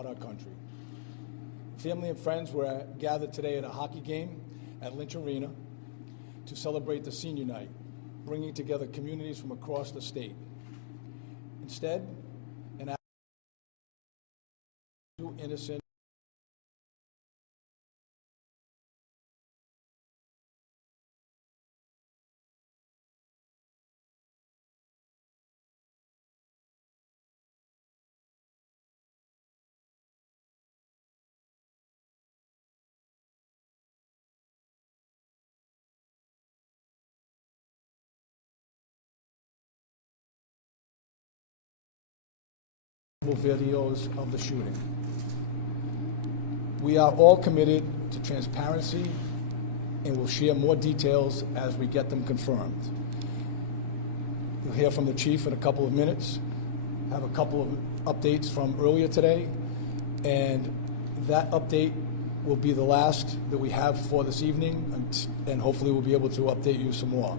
throughout our country. Family and friends were gathered today at a hockey game at Lynch Arena to celebrate the senior night, bringing together communities from across the state. Instead, an two innocent videos of the shooting. We are all committed to transparency and will share more details as we get them confirmed. You'll hear from the chief in a couple of minutes, have a couple of updates from earlier today, and that update will be the last that we have for this evening, and hopefully we'll be able to update you some more.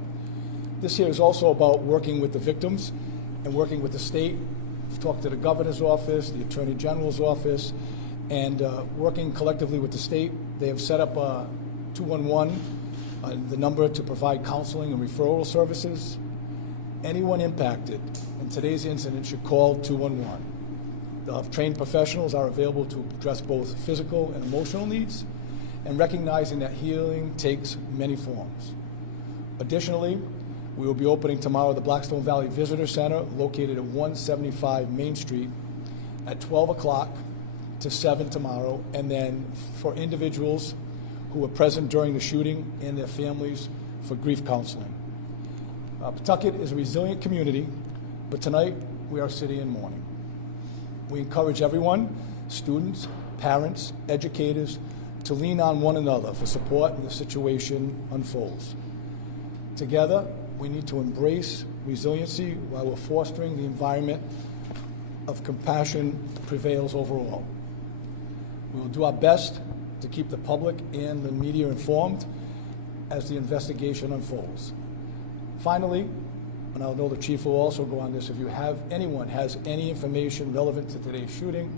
This here is also about working with the victims and working with the state. We've talked to the governor's office, the attorney general's office, and working collectively with the state. They have set up a 211, the number to provide counseling and referral services. Anyone impacted in today's incident should call 211. The trained professionals are available to address both physical and emotional needs, and recognizing that healing takes many forms. Additionally, we will be opening tomorrow the Blackstone Valley Visitor Center, located at 175 Main Street, at 12 o'clock to 7 tomorrow, and then for individuals who were present during the shooting and their families for grief counseling. Pawtucket is a resilient community, but tonight we are a city in mourning. We encourage everyone, students, parents, educators, to lean on one another for support when the situation unfolds. Together, we need to embrace resiliency while we're fostering the environment of compassion prevails overall. We will do our best to keep the public and the media informed as the investigation unfolds. Finally, and I'll know the chief will also go on this, if anyone has any information relevant to today's shooting,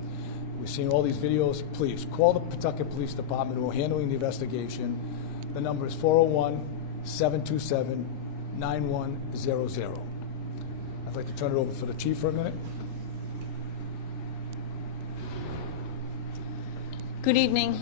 we've seen all these videos, please call the Pawtucket Police Department who are handling the investigation. The number is 401-727-9100. I'd like to turn it over for the chief for a minute. Good evening.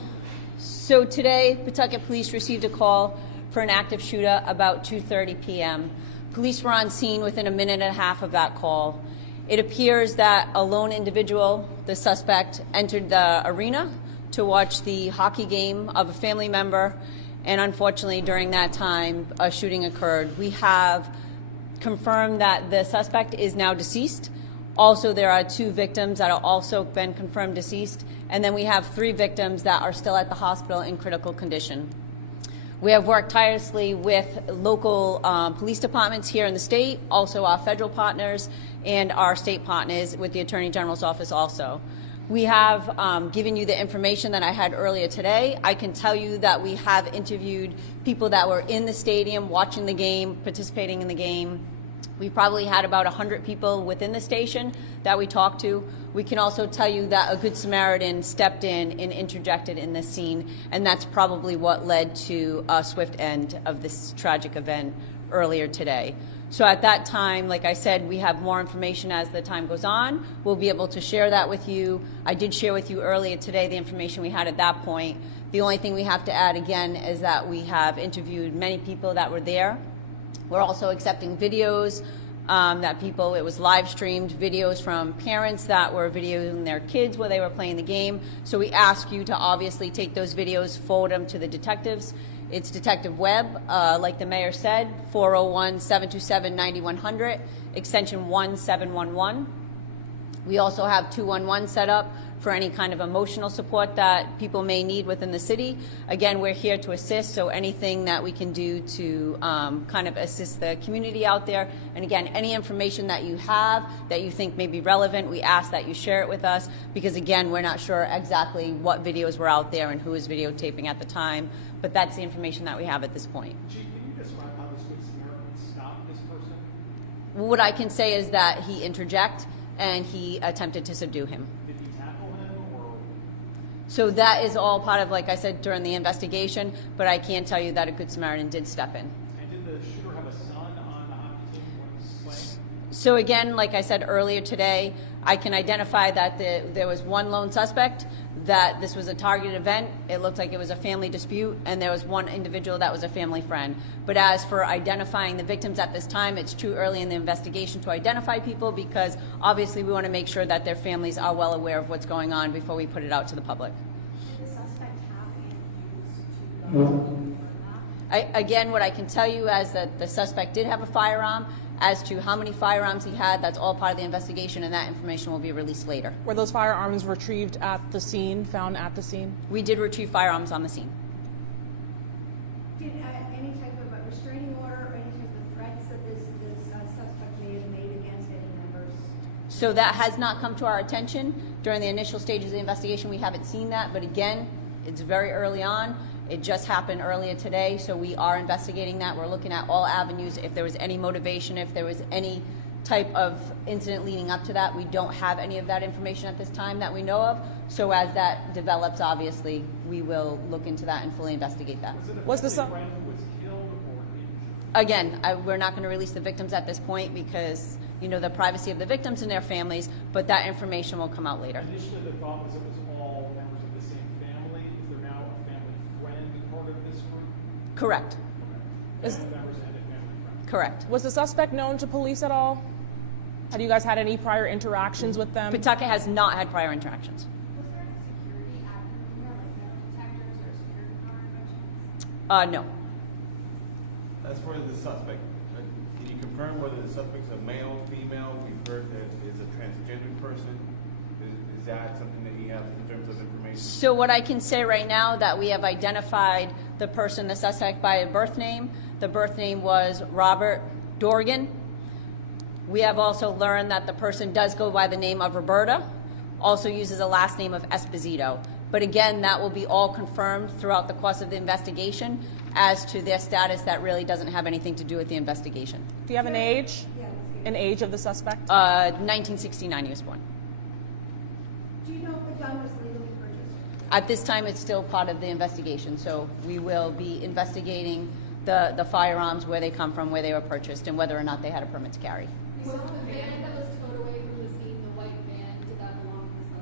So today, Pawtucket Police received a call for an active shooter about 2:30 p.m. Police were on scene within a minute and a half of that call. It appears that a lone individual, the suspect, entered the arena to watch the hockey game of a family member, and unfortunately during that time a shooting occurred. We have confirmed that the suspect is now deceased. Also, there are 2 victims that have also been confirmed deceased, and then we have 3 victims that are still at the hospital in critical condition. We have worked tirelessly with local police departments here in the state, also our federal partners and our state partners with the Attorney General's office also. We have given you the information that I had earlier today. I can tell you that we have interviewed people that were in the stadium watching the game, participating in the game. We probably had about 100 people within the station that we talked to. We can also tell you that a Good Samaritan stepped in and interjected in this scene, and that's probably what led to a swift end of this tragic event earlier today. So at that time, like I said, we have more information as the time goes on. We'll be able to share that with you. I did share with you earlier today the information we had at that point. The only thing we have to add again is that we have interviewed many people that were there. We're also accepting videos it was live streamed videos from parents that were videoing their kids while they were playing the game. So we ask you to obviously take those videos, forward them to the detectives. It's Detective Webb, like the mayor said, 401-727-9100, extension 1711. We also have 211 set up for any kind of emotional support that people may need within the city. Again, we're here to assist, so anything that we can do to kind of assist the community out there. And again, any information that you have that you think may be relevant, we ask that you share it with us, because again, we're not sure exactly what videos were out there and who was videotaping at the time, but that's the information that we have at this point. Chief, can you describe how this Good Samaritan stopped this person? What I can say is that he interjected and he attempted to subdue him. Did he tackle him, or So that is all part of, like I said, during the investigation, but I can tell you that a Good Samaritan did step in. And did the shooter have a son on the hockey team when he was playing? So again, like I said earlier today, I can identify that there was one lone suspect, that this was a targeted event. It looked like it was a family dispute, and there was one individual that was a family friend. But as for identifying the victims at this time, it's too early in the investigation to identify people, because obviously we want to make sure that their families are well aware of what's going on before we put it out to the public. Did the suspect have any use to Again, what I can tell you is that the suspect did have a firearm. As to how many firearms he had, that's all part of the investigation, and that information will be released later. Were those firearms retrieved at the scene, found at the scene? We did retrieve firearms on the scene. Did any type of a restraining order or any type of threats that this suspect may have made against any members? So that has not come to our attention. During the initial stages of the investigation, we haven't seen that, but again, it's very early on. It just happened earlier today, so we are investigating that. We're looking at all avenues. If there was any motivation, if there was any type of incident leading up to that, we don't have any of that information at this time that we know of. So as that develops, obviously, we will look into that and fully investigate that. Was it a family friend who was killed or injured? Again, we're not going to release the victims at this point because, you know, the privacy of the victims and their families, but that information will come out later. Initially, the thought was it was all members of the same family. Is there now a family friend part of this group? Correct. Is- Family members and a family friend. Correct. Was the suspect known to police at all? Have you guys had any prior interactions with them? Pawtucket has not had prior interactions. Was there any security at the room, like metal detectors or security camera inspections? No. As for the suspect, can you confirm whether the suspect's a male, female? We've heard that it's a transgender person. Is that something that you have in terms of information? So what I can say right now that we have identified the person, the suspect, by a birth name. The birth name was Robert Dorgan. We have also learned that the person does go by the name of Roberta, also uses a last name of Esposito. But again, that will be all confirmed throughout the course of the investigation as to their status. That really doesn't have anything to do with the investigation. Do you have an age? Yeah, let's see. An age of the suspect? 1969 he was born. Do you know if the gun was legally purchased? At this time, it's still part of the investigation, so we will be investigating the firearms, where they come from, where they were purchased, and whether or not they had a permit to carry. Was the van that was towed away from the scene, the white van, did that belong to the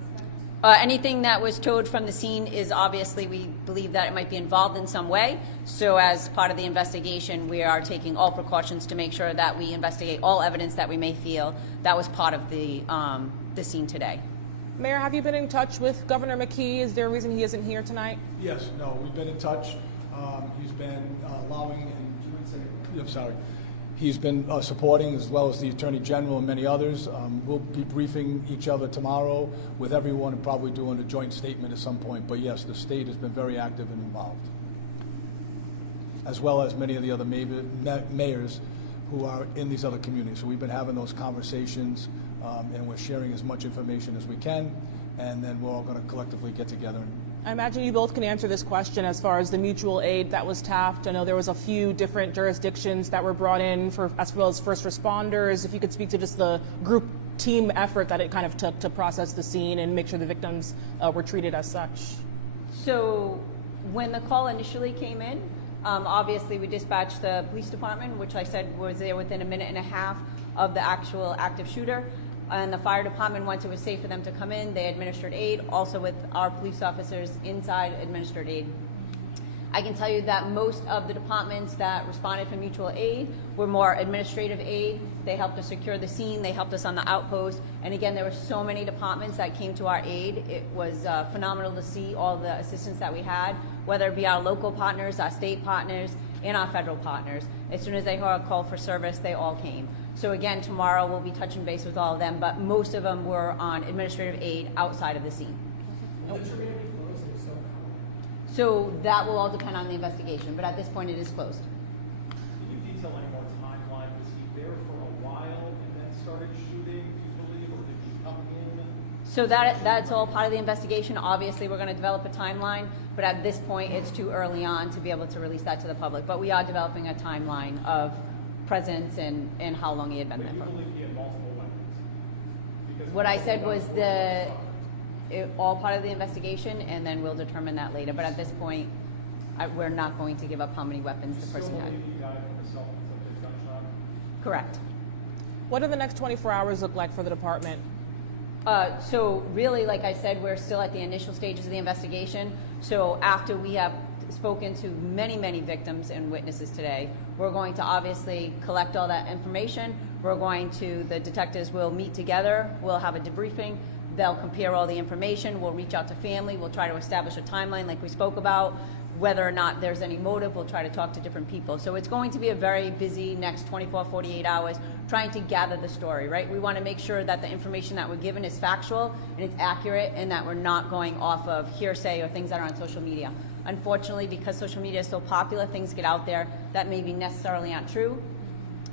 suspect? Anything that was towed from the scene is obviously, we believe that it might be involved in some way. So as part of the investigation, we are taking all precautions to make sure that we investigate all evidence that we may feel that was part of the scene today. Mayor, have you been in touch with Governor McKee? Is there a reason he isn't here tonight? Yes, no, we've been in touch. He's been allowing, and I'm sorry, he's been supporting, as well as the Attorney General and many others. We'll be briefing each other tomorrow with everyone and probably doing a joint statement at some point. But yes, the state has been very active and involved, as well as many of the other mayors who are in these other communities. So we've been having those conversations, and we're sharing as much information as we can, and then we're all going to collectively get together and I imagine you both can answer this question as far as the mutual aid that was tapped. I know there was a few different jurisdictions that were brought in, for as well as first responders. If you could speak to just the group team effort that it kind of took to process the scene and make sure the victims were treated as such. So when the call initially came in, obviously we dispatched the police department, which I said was there within a minute and a half of the actual active shooter. And the fire department, once it was safe for them to come in, they administered aid, also with our police officers inside administered aid. I can tell you that most of the departments that responded for mutual aid were more administrative aid. They helped us secure the scene, they helped us on the outpost, and again, there were so many departments that came to our aid. It was phenomenal to see all the assistance that we had, whether it be our local partners, our state partners, and our federal partners. As soon as they heard a call for service, they all came. So again, tomorrow we'll be touching base with all of them, but most of them were on administrative aid outside of the scene. So that will all depend on the investigation, but at this point it is closed. Can you detail any more timeline? Was he there for a while and then started shooting, do you believe, or did he come in? So that's all part of the investigation. Obviously, we're going to develop a timeline, but at this point it's too early on to be able to release that to the public. But we are developing a timeline of presence and how long he had been But there you for. believe he had multiple weapons? Because What I said was all part of the investigation, and then we'll determine that later. But at this point, we're not going to give up how many weapons the person Still had. believe he died from a self-inflicted gunshot? Correct. What do the next 24 hours look like for the department? So really, like I said, we're still at the initial stages of the investigation. So after we have spoken to many, many victims and witnesses today, we're going to obviously collect all that information. The detectives will meet together, we'll have a debriefing, they'll compare all the information, we'll reach out to family, we'll try to establish a timeline like we spoke about. Whether or not there's any motive, we'll try to talk to different people. So it's going to be a very busy next 24, 48 hours trying to gather the story, right? We want to make sure that the information that we're given is factual and it's accurate, and that we're not going off of hearsay or things that are on social media. Unfortunately, because social media is so popular, things get out there that maybe necessarily aren't true.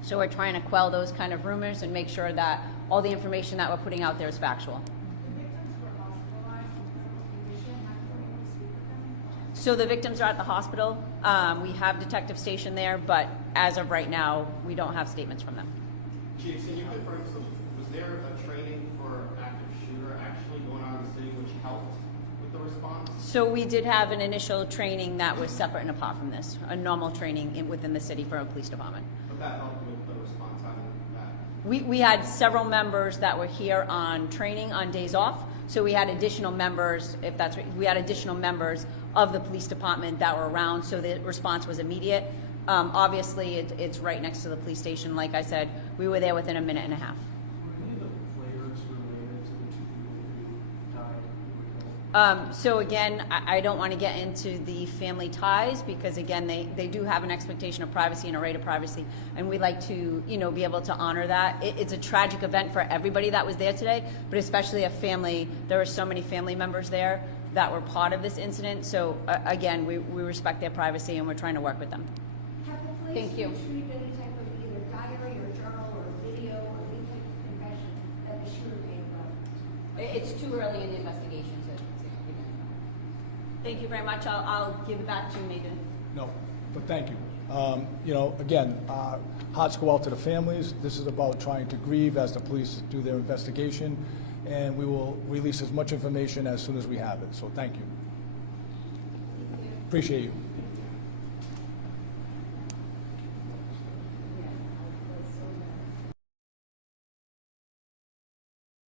So we're trying to quell those kind of rumors and make sure that all the information that we're putting out there is factual. The victims were hospitalized in critical condition. Have you been able to speak with them? So the victims are at the hospital. We have detective stationed there, but as of right now, we don't have statements from them. Chief, can you confirm, so was there a training for active shooter actually going on in the city which helped with the response? So we did have an initial training that was separate and apart from this, a normal training within the city for a police department. But that helped with the response on that? We had several members that were here on training on days off. So we had additional members, if that's what, we had additional members of the police department that were around, so the response was immediate. Obviously, it's right next to the police station. Like I said, we were there within a minute and a half. Were any of the players related to the two people who died who were killed? So again, I don't want to get into the family ties, because again, they do have an expectation of privacy and a right of privacy, and we like to, be able to honor that. It's a tragic event for everybody that was there today, but especially a family. There were so many family members there that were part of this incident. So again, we respect their privacy, and we're trying to work with them. Have the police Thank you. retrieved any type of either diary or journal or video or any type of confession that the shooter came from? It's too early in the investigation to give that. Thank you very much. I'll give it back to you, Megan. No, but thank you. Again, hearts go out to the families. This is about trying to grieve as the police do their investigation, and we will release as much information as soon as we have it. So thank you. Appreciate you.